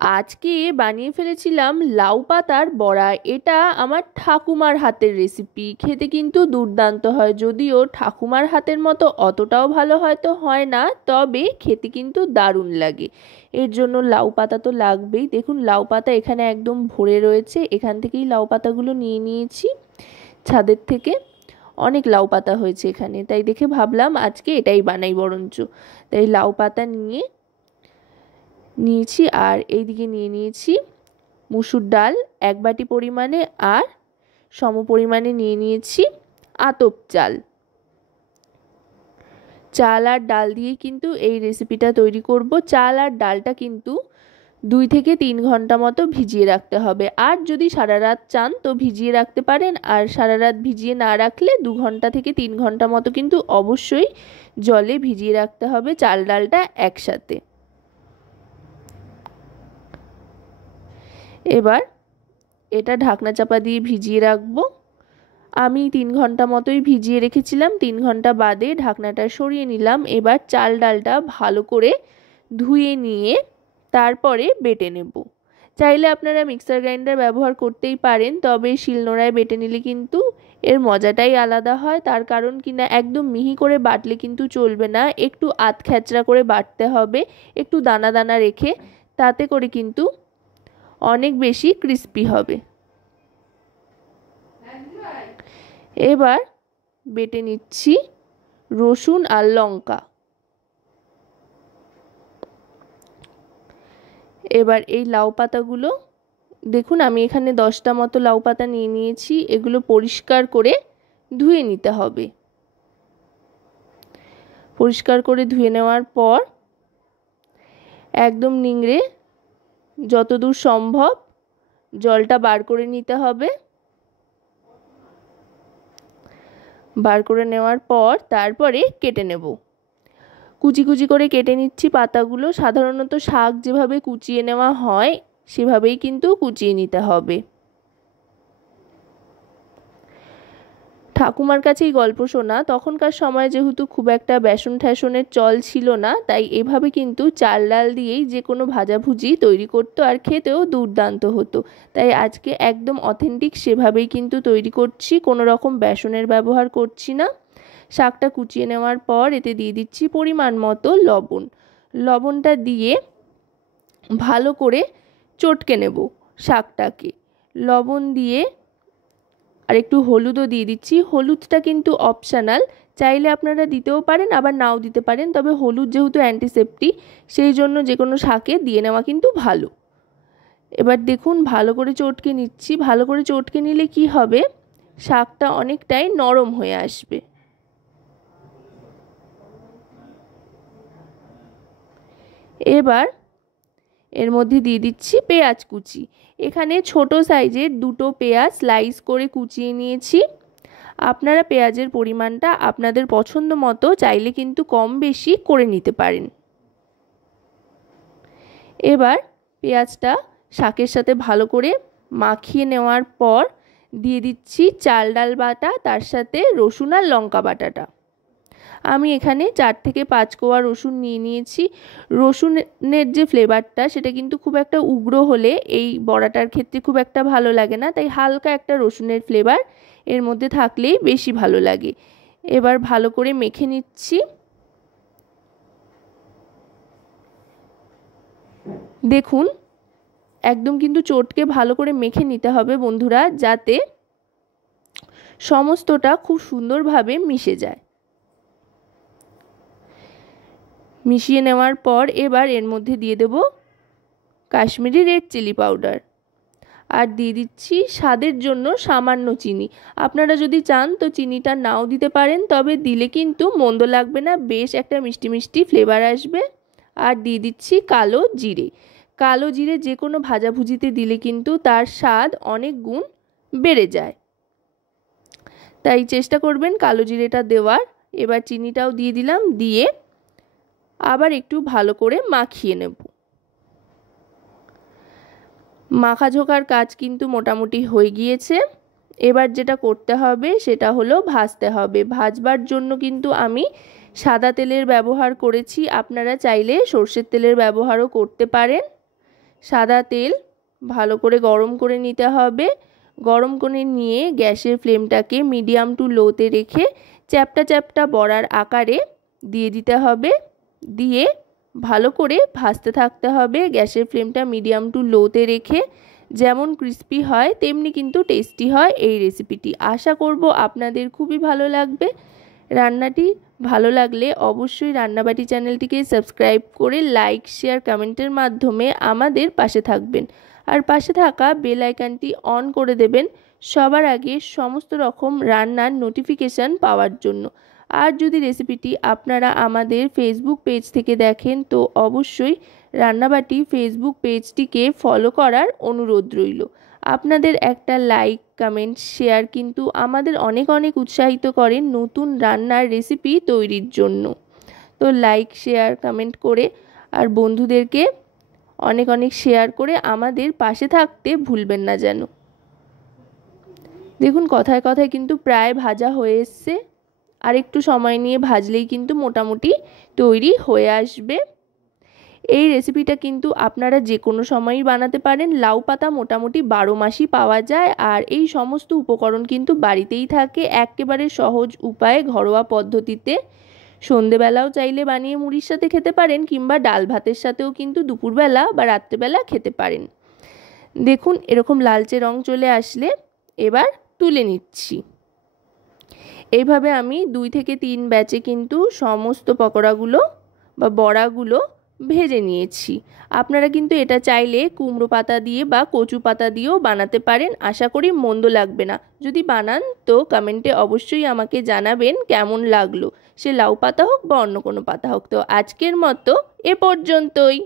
আজকে বানিয়ে ফেলেছিলাম লাউ পাতার বড়া। এটা আমার ঠাকুমার হাতের রেসিপি, খেতে কিন্তু দুর্দান্ত হয়। যদিও ঠাকুমার হাতের মতো অতটাও ভালো হয়তো হয় না, তবে খেতে কিন্তু দারুণ লাগে। এর জন্য লাউ পাতা তো লাগবেই। দেখুন লাউ পাতা এখানে একদম ভরে রয়েছে, এখান থেকেই লাউ পাতাগুলো নিয়ে নিয়েছি ছাদের থেকে। অনেক লাউ পাতা হয়েছে এখানে, তাই দেখে ভাবলাম আজকে এটাই বানাই বরঞ্চ। তাই লাউ পাতা নিয়েছি, আর এইদিকে নিয়ে নিয়েছি মুসুর ডাল 1 বাটি পরিমাণে, আর সম পরিমাণে নিয়ে নিয়েছি আতপ চাল। চাল আর ডাল দিয়ে কিন্তু এই রেসিপিটা তৈরি করব। চাল আর ডালটা কিন্তু 2 থেকে 3 ঘন্টা মতো ভিজিয়ে রাখতে হবে। আর যদি সারা রাত চান তো ভিজিয়ে রাখতে পারেন, আর সারা রাত ভিজিয়ে না রাখলে 2 ঘন্টা থেকে 3 ঘন্টা মতো কিন্তু অবশ্যই জলে ভিজিয়ে রাখতে হবে চাল ডালটা একসাথে। এবার এটা ঢাকনা চাপা দিয়ে ভিজিয়ে রাখবো। আমি 3 ঘন্টা মতোই ভিজিয়ে রেখেছিলাম। 3 ঘন্টা বাদে ঢাকনাটা সরিয়ে নিলাম। এবার চাল ডালটা ভালো করে ধুয়ে নিয়ে তারপরে বেটে নেব। চাইলে আপনারা মিক্সার গ্রাইন্ডার ব্যবহার করতেই পারেন, তবে শিলনোড়ায় বেটে নিলে কিন্তু এর মজাটাই আলাদা হয়। তার কারণ কিনা একদম মিহি করে বাটলে কিন্তু চলবে না, একটু আধখ্যাচড়া করে বাটতে হবে, একটু দানা দানা রেখে। তাতে করে কিন্তু অনেক বেশি ক্রিস্পি হবে। এবার বেটে নিচ্ছি রসুন আর লঙ্কা। এবার এই লাউ পাতাগুলো দেখুন, আমি এখানে 10টা মতো লাউ পাতা নিয়ে নিয়েছি। এগুলো পরিষ্কার করে ধুয়ে নিতে হবে। পরিষ্কার করে ধুয়ে নেওয়ার পর একদম নিংড়ে যতদূর সম্ভব জলটা বার করে নিতে হবে। বার করে নেওয়ার পর তারপরে কেটে নেব। কুচি কুচি করে কেটে নিচ্ছি পাতাগুলো। সাধারণত শাক যেভাবে কুচিয়ে নেওয়া হয় সেভাবেই কিন্তু কুচিয়ে নিতে হবে। ঠাকুমার কাছেই গল্প শোনা, তখনকার সময় যেহেতু খুব একটা বেসন ঠেসনের চল ছিল না, তাই এভাবে কিন্তু চাল ডাল দিয়েই যে কোনো ভাজাভুজি তৈরি করতো, আর খেতেও দুর্দান্ত হতো। তাই আজকে একদম অথেন্টিক সেভাবেই কিন্তু তৈরি করছি, কোনো রকম বেসনের ব্যবহার করছি না। শাকটা কুচিয়ে নেওয়ার পর এতে দিয়ে দিচ্ছি পরিমাণ মতো লবণ। লবণটা দিয়ে ভালো করে চটকে নেব শাকটাকে। লবণ দিয়ে আর একটু হলুদও দিয়ে দিচ্ছি। হলুদটা কিন্তু অপশনাল, চাইলে আপনারা দিতেও পারেন আবার নাও দিতে পারেন, তবে হলুদ যেহেতু অ্যান্টিসেপ্টিক সেই জন্য যে কোনো শাকে দিয়ে নেওয়া কিন্তু ভালো। এবার দেখুন ভালো করে চটকে নিচ্ছি। ভালো করে চটকে নিলে কি হবে, শাকটা অনেকটাই নরম হয়ে আসবে। এবার এর মধ্যে দিয়ে দিচ্ছি পেঁয়াজ কুচি। এখানে ছোট সাইজের 2টো পেঁয়াজ স্লাইস করে কুচিয়ে নিয়েছি। আপনারা পেঁয়াজের পরিমাণটা আপনাদের পছন্দ মতো চাইলে কিন্তু কম বেশি করে নিতে পারেন। এবার পেঁয়াজটা শাকের সাথে ভালো করে মাখিয়ে নেওয়ার পর দিয়ে দিচ্ছি চাল ডাল বাটা, তার সাথে রসুন আর লঙ্কা বাটাটা। আমি এখানে 4 থেকে 5 কোয়া রসুন নিয়ে নিয়েছি। রসুনের যে ফ্লেভারটা সেটা কিন্তু খুব একটা উগ্র হলে এই বড়াটার ক্ষেত্রে খুব একটা ভালো লাগে না, তাই হালকা একটা রসুনের ফ্লেভার এর মধ্যে থাকলেই বেশি ভালো লাগে। এবার ভালো করে মেখে নিচ্ছি। দেখুন একদম কিন্তু চটকে ভালো করে মেখে নিতে হবে বন্ধুরা, যাতে সমস্তটা খুব সুন্দরভাবে মিশে যায়। মিশিয়ে নেওয়ার পর এবার এর মধ্যে দিয়ে দেব কাশ্মীরি রেড চিলি পাউডার, আর দিয়ে দিচ্ছি স্বাদের জন্য সামান্য চিনি। আপনারা যদি চান তো চিনিটা নাও দিতে পারেন, তবে দিলে কিন্তু মন্দ লাগবে না, বেশ একটা মিষ্টি মিষ্টি ফ্লেভার আসবে। আর দিয়ে দিচ্ছি কালো জিরে। কালো জিরে যে কোনো ভাজাভুজিতে দিলে কিন্তু তার স্বাদ অনেক গুণ বেড়ে যায়, তাই চেষ্টা করবেন কালো জিরেটা দেওয়ার। এবার চিনিটাও দিয়ে দিলাম, দিয়ে আবার একটু ভালো করে মাখিয়ে নেব। মাখাঝোকার কাজ কিন্তু মোটামুটি হয়ে গিয়েছে। এবার যেটা করতে হবে সেটা হলো ভাজতে হবে। ভাজবার জন্য কিন্তু আমি সাদা তেলের ব্যবহার করেছি, আপনারা চাইলে সর্ষের তেলের ব্যবহারও করতে পারেন। সাদা তেল ভালো করে গরম করে নিতে হবে। গরম করে নিয়ে গ্যাসের ফ্লেমটাকে মিডিয়াম টু লোতে রেখে চ্যাপ্টা চ্যাপ্টা বড়ার আকারে দিয়ে দিতে হবে। দিয়ে ভালো করে ভাজতে থাকতে হবে গ্যাসের ফ্লেমটা মিডিয়াম টু লোতে রেখে। যেমন ক্রিস্পি হয় তেমনি কিন্তু টেস্টি হয় এই রেসিপিটি। আশা করব আপনাদের খুবই ভালো লাগবে। রান্নাটি ভালো লাগলে অবশ্যই রান্নাবাটি চ্যানেলটিকে সাবস্ক্রাইব করে লাইক শেয়ার কমেন্টের মাধ্যমে আমাদের পাশে থাকবেন। আর পাশে থাকা বেল আইকনটি অন করে দেবেন সবার আগে সমস্ত রকম রান্নার নোটিফিকেশান পাওয়ার জন্য। আর যদি রেসিপিটি আপনারা আমাদের ফেসবুক পেজ থেকে দেখেন তো অবশ্যই রান্নাবাটি ফেসবুক পেজটিকে ফলো করার অনুরোধ রইল। আপনাদের একটা লাইক কমেন্ট শেয়ার কিন্তু আমাদের অনেক অনেক উৎসাহিত করেন নতুন রান্নার রেসিপি তৈরির জন্য। তো লাইক শেয়ার কমেন্ট করে আর বন্ধুদেরকে অনেক অনেক শেয়ার করে আমাদের পাশে থাকতে ভুলবেন না যেন। দেখুন কথায় কথায় কিন্তু প্রায় ভাজা হয়ে এসছে। আর একটু সময় নিয়ে ভাজলেই কিন্তু মোটামুটি তৈরি হয়ে আসবে। এই রেসিপিটা কিন্তু আপনারা যে কোনো সময়ই বানাতে পারেন। লাউ পাতা মোটামুটি 12 মাসই পাওয়া যায় আর এই সমস্ত উপকরণ কিন্তু বাড়িতেই থাকে। একেবারে সহজ উপায়ে ঘরোয়া পদ্ধতিতে সন্ধেবেলাও চাইলে বানিয়ে মুড়ির সাথে খেতে পারেন কিংবা ডাল ভাতের সাথেও কিন্তু দুপুরবেলা বা রাত্রেবেলা খেতে পারেন। দেখুন এরকম লালচে রং চলে আসলে এবার তুলে নিচ্ছি। এইভাবে আমি 2 থেকে 3 ব্যাচে কিন্তু সমস্ত পকোড়াগুলো বা বড়াগুলো ভেজে নিয়েছি। আপনারা কিন্তু এটা চাইলে কুমড়ো পাতা দিয়ে বা কচু পাতা দিয়েও বানাতে পারেন। আশা করি মন্দ লাগবে না। যদি বানান তো কমেন্টে অবশ্যই আমাকে জানাবেন কেমন লাগলো, সে লাউ পাতা হোক বা অন্য কোনো পাতা হোক। তো আজকের মতো এ পর্যন্তই।